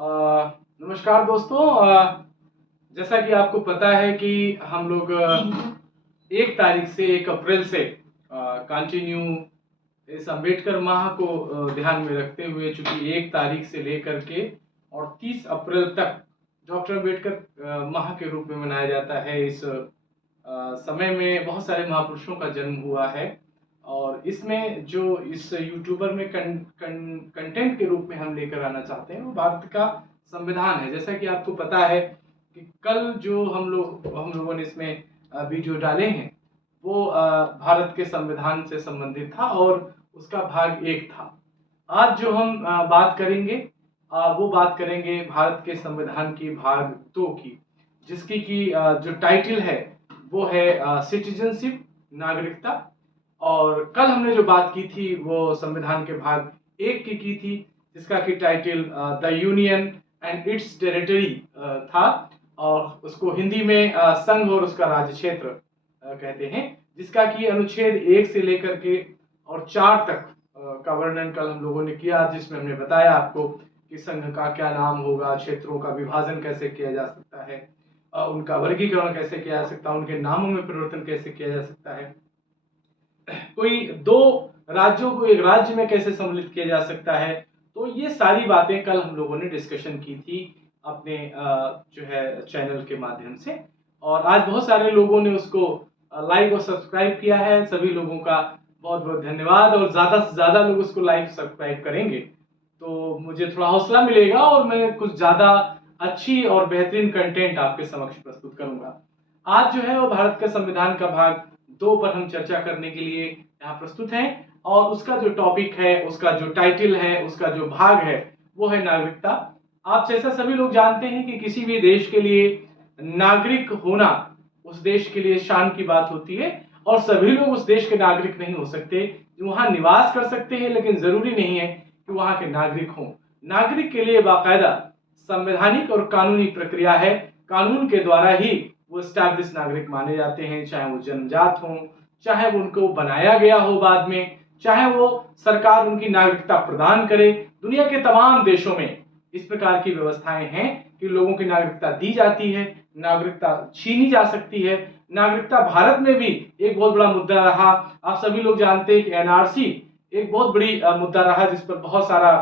नमस्कार दोस्तों। जैसा कि आपको पता है कि हम लोग 1 तारीख से 1 अप्रैल से कंटिन्यू इस अम्बेडकर माह को ध्यान में रखते हुए, चूंकि 1 तारीख से लेकर के और 30 अप्रैल तक डॉक्टर अम्बेडकर माह के रूप में मनाया जाता है। इस समय में बहुत सारे महापुरुषों का जन्म हुआ है और इसमें जो इस यूट्यूबर में कंटेंट के रूप में हम लेकर आना चाहते हैं वो भारत का संविधान है। जैसा कि आपको पता है कि कल जो हम लोगों ने इसमें वीडियो डाले हैं वो भारत के संविधान से संबंधित था और उसका भाग 1 था। आज जो हम बात करेंगे वो बात करेंगे भारत के संविधान की भाग 2 की, जिसकी की जो टाइटल है वो है सिटीजनशिप, नागरिकता। और कल हमने जो बात की थी वो संविधान के भाग 1 की थी, जिसका की title the union and it's territory था और उसको हिंदी में संघ और उसका राज्य क्षेत्र कहते हैं, जिसका कि अनुच्छेद 1 से लेकर के और 4 तक का वर्णन कल हम लोगों ने किया, जिसमें हमने बताया आपको कि संघ का क्या नाम होगा, क्षेत्रों का विभाजन कैसे किया जा सकता है, उनका वर्गीकरण कैसे किया जा सकता है, उनके नामों में परिवर्तन कैसे किया जा सकता है, कोई 2 राज्यों को एक राज्य में कैसे सम्मिलित किया जा सकता है। तो ये सारी बातें कल हम लोगों ने डिस्कशन की थी अपने जो है चैनल के माध्यम से, और आज बहुत सारे लोगों ने उसको लाइक और सब्सक्राइब किया है। सभी लोगों का बहुत बहुत धन्यवाद, और ज्यादा से ज्यादा लोग उसको लाइक सब्सक्राइब करेंगे तो मुझे थोड़ा हौसला मिलेगा और मैं कुछ ज्यादा अच्छी और बेहतरीन कंटेंट आपके समक्ष प्रस्तुत करूंगा। आज जो है वो भारत का संविधान का भाग 2 पर हम चर्चा करने के लिए यहाँ प्रस्तुत हैं, और उसका जो टॉपिक है, उसका जो टाइटल है, उसका जो भाग है वो है नागरिकता। आप जैसा सभी लोग जानते हैं कि किसी भी देश के लिए नागरिक होना उस देश के लिए शान की बात होती है, और सभी लोग उस देश के नागरिक नहीं हो सकते। जो वहां निवास कर सकते हैं, लेकिन जरूरी नहीं है कि वहां के नागरिक हों। नागरिक के लिए बाकायदा संवैधानिक और कानूनी प्रक्रिया है। कानून के द्वारा ही वो स्टैब्लिश नागरिक माने जाते हैं, चाहे वो जन्मजात हों, चाहे वो उनको बनाया गया हो बाद में, चाहे वो सरकार उनकी नागरिकता प्रदान करे। दुनिया के तमाम देशों में इस प्रकार की व्यवस्थाएं हैं कि लोगों की नागरिकता दी जाती है, नागरिकता छीनी जा सकती है। नागरिकता भारत में भी एक बहुत बड़ा मुद्दा रहा। आप सभी लोग जानते हैं कि एनआरसी एक बहुत बड़ी मुद्दा रहा, जिस पर बहुत सारा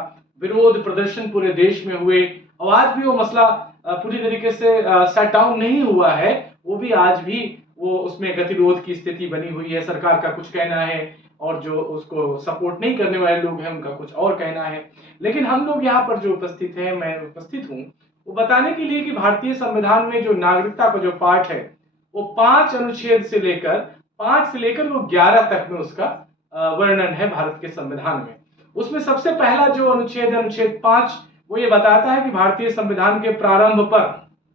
विरोध प्रदर्शन पूरे देश में हुए, और आज भी वो मसला पूरी तरीके से सेट डाउन नहीं हुआ है। वो भी आज भी वो उसमें गतिरोध की स्थिति बनी हुई है। सरकार का कुछ कहना है और जो उसको सपोर्ट नहीं करने वाले लोग हैं उनका कुछ और कहना है। लेकिन हम लोग यहाँ पर जो उपस्थित हैं, मैं उपस्थित हूँ वो बताने के लिए कि भारतीय संविधान में जो नागरिकता का जो पार्ट है वो 5 अनुच्छेद से लेकर 5 से लेकर वो 11 तक में उसका वर्णन है भारत के संविधान में। उसमें सबसे पहला जो अनुच्छेद है, अनुच्छेद 5, वो ये बताता है कि भारतीय संविधान के प्रारंभ पर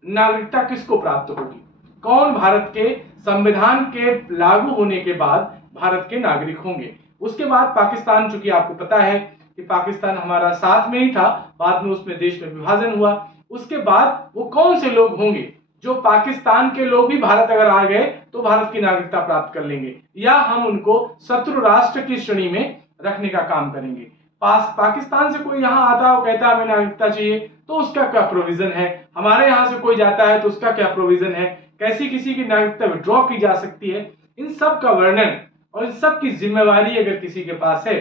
नागरिकता किसको प्राप्त होगी, कौन भारत के संविधान के लागू होने के बाद भारत के नागरिक होंगे। उसके बाद पाकिस्तान, चूंकि आपको पता है कि पाकिस्तान हमारा साथ में ही था, बाद में उसमें देश में विभाजन हुआ। उसके बाद वो कौन से लोग होंगे, जो पाकिस्तान के लोग भी भारत अगर आ गए तो भारत की नागरिकता प्राप्त कर लेंगे, या हम उनको शत्रु राष्ट्र की श्रेणी में रखने का काम करेंगे। पाकिस्तान से कोई यहाँ आता है, वो कहता है हमें नागरिकता चाहिए, तो उसका क्या प्रोविजन है। हमारे यहाँ से कोई जाता है तो उसका क्या प्रोविजन है, कैसी किसी की नागरिकता विड्रॉ की जा सकती है, इन सब का वर्णन और इन सब की जिम्मेवारी अगर किसी के पास है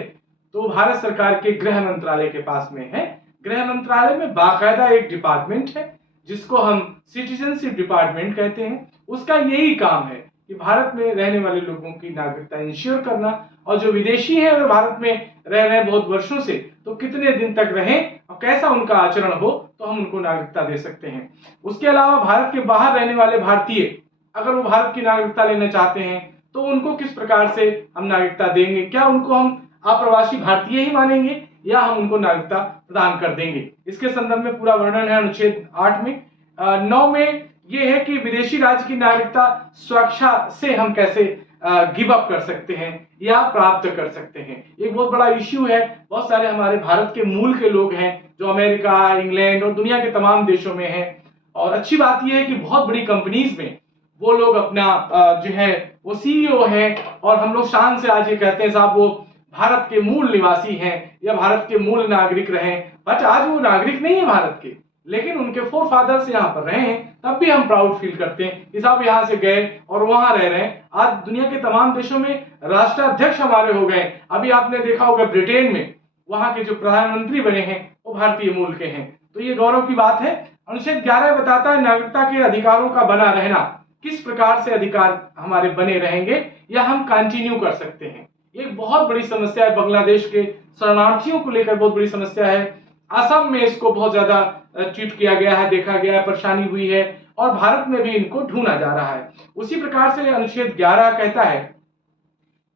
तो भारत सरकार के गृह मंत्रालय के पास में है। गृह मंत्रालय में बाकायदा एक डिपार्टमेंट है जिसको हम सिटीजनशिप डिपार्टमेंट कहते हैं। उसका यही काम है कि भारत में रहने वाले लोगों की नागरिकता इंश्योर करना, और जो विदेशी है अगर भारत में रह रहे बहुत वर्षों से तो कितने दिन तक रहें और कैसा उनका आचरण हो तो हम उनको नागरिकता दे सकते हैं। उसके अलावा भारत के बाहर रहने वाले भारतीय अगर वो भारत की नागरिकता लेना चाहते हैं तो उनको किस प्रकार से हम नागरिकता देंगे, क्या उनको हम अप्रवासी भारतीय ही मानेंगे या हम उनको नागरिकता प्रदान कर देंगे। इसके संदर्भ में पूरा वर्णन है अनुच्छेद 8 में। 9 में यह है कि विदेशी राज्य की नागरिकता स्वेच्छा से हम कैसे गिव अप कर सकते हैं या प्राप्त कर सकते हैं। एक बहुत बड़ा इश्यू है। बहुत सारे हमारे भारत के मूल के लोग हैं जो अमेरिका, इंग्लैंड और दुनिया के तमाम देशों में हैं, और अच्छी बात यह है कि बहुत बड़ी कंपनीज में वो लोग अपना जो है वो सीईओ हैं, और हम लोग शान से आज ये कहते हैं साहब वो भारत के मूल निवासी हैं या भारत के मूल नागरिक रहे, बट आज वो नागरिक नहीं है भारत के। लेकिन उनके फोर फादर्स यहाँ पर रहे हैं, तब भी हम प्राउड फील करते हैं कि साहब यहाँ से गए और वहां रह रहे हैं। आज दुनिया के तमाम देशों में राष्ट्राध्यक्ष हमारे हो गए। अभी आपने देखा होगा ब्रिटेन में वहां के जो प्रधानमंत्री बने हैं वो भारतीय मूल के हैं। तो ये गौरव की बात है। अनुच्छेद 11 बताता है नागरिकता के अधिकारों का बना रहना, किस प्रकार से अधिकार हमारे बने रहेंगे या हम कंटिन्यू कर सकते हैं। ये एक बहुत बड़ी समस्या है, बांग्लादेश के शरणार्थियों को लेकर बहुत बड़ी समस्या है। असम में इसको बहुत ज्यादा ट्रीट किया गया है, देखा गया है, परेशानी हुई है और भारत में भी इनको ढूंढा जा रहा है। उसी प्रकार से अनुच्छेद 11 कहता है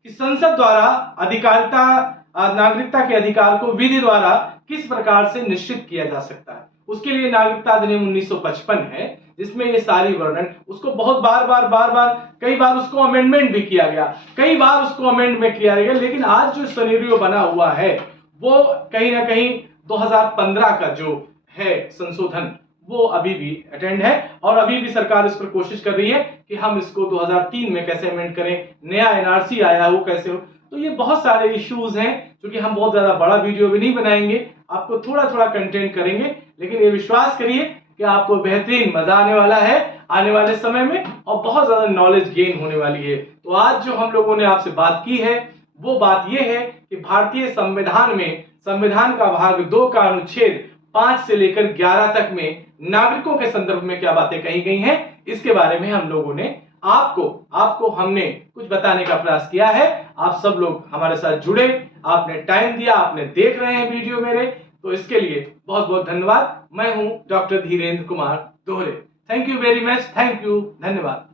कि संसद द्वारा अधिकारिता नागरिकता के अधिकार को विधि द्वारा किस प्रकार से निश्चित किया जा सकता है। उसके लिए नागरिकता अधिनियम 1955 है, जिसमें ये सारी वर्णन, उसको बहुत बार कई बार उसको अमेंडमेंट भी किया गया, कई बार उसको अमेंडमेंट किया गया, लेकिन आज जो सिनेरियो बना हुआ है वो कहीं ना कहीं 2015 का जो है संशोधन वो अभी भी अटेंड है और अभी भी सरकार इस पर कोशिश कर रही है कि हम इसको 2003 में कैसे अमेंड करें, नया एनआरसी आया वो कैसे हो। तो ये बहुत सारे इश्यूज हैं, क्योंकि हम बहुत ज्यादा बड़ा वीडियो भी नहीं बनाएंगे, आपको थोड़ा थोड़ा कंटेंट करेंगे, लेकिन ये विश्वास करिए कि आपको बेहतरीन मजा आने वाला है आने वाले समय में और बहुत ज्यादा नॉलेज गेन होने वाली है। तो आज जो हम लोगों ने आपसे बात की है वो बात यह है कि भारतीय संविधान में संविधान का भाग 2 का अनुच्छेद 5 से लेकर 11 तक में नागरिकों के संदर्भ में क्या बातें कही गई हैं, इसके बारे में हम लोगों ने आपको हमने कुछ बताने का प्रयास किया है। आप सब लोग हमारे साथ जुड़े, आपने टाइम दिया, आपने देख रहे हैं वीडियो मेरे, तो इसके लिए बहुत बहुत धन्यवाद। मैं हूं डॉक्टर धीरेन्द्र कुमार दोहरे। Thank you very much, thank you, धन्यवाद।